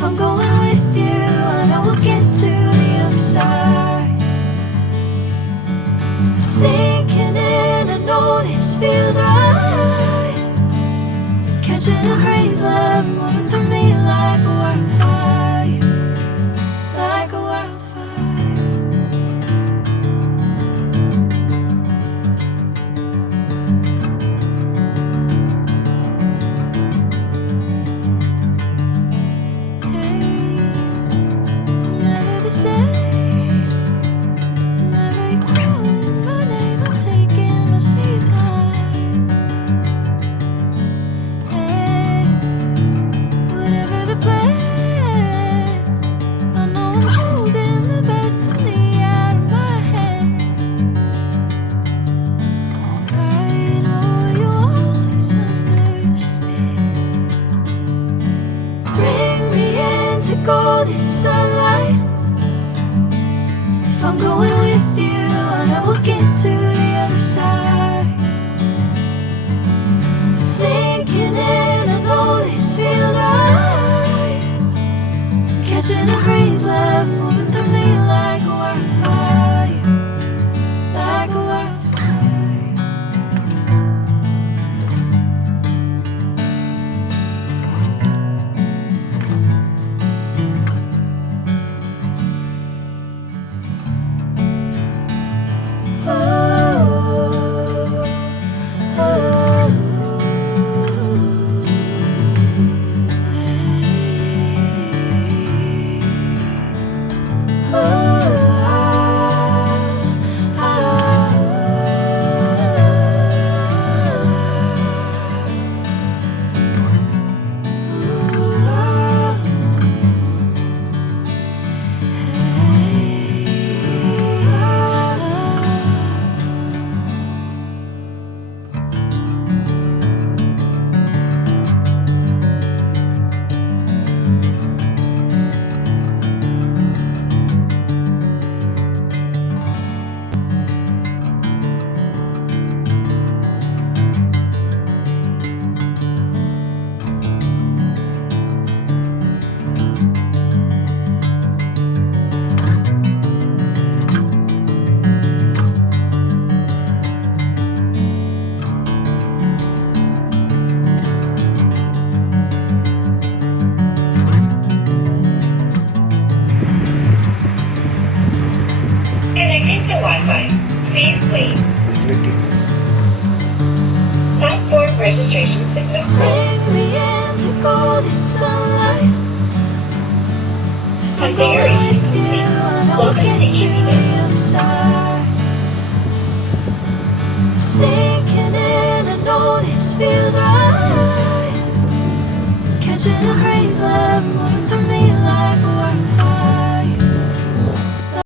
If I'm going with you, I know we'll get to the other side. Sinking in, I know this feels right. Catching a crazy love, moving through me like a wildfire, like a wildfire. Hey, I'm never the same. Whenever you're calling my name, I'm taking my sweet time. Hey, whatever the plan, I know I'm holding the best of me out of my hand. I know you'll always understand. Bring me into golden sunlight. If I'm going with you, I know we'll get to the other side. Sinking in, I know this feels right. Catching a crazy love, moving through me like a wildfire, like a wildfire. Connecting to Wi-Fi. Please wait. Passport registration successful. Bring me into golden sunlight. If I'm going with you, I know we'll get to the other side. Sinking in, I know this feels right. Catching a crazy love.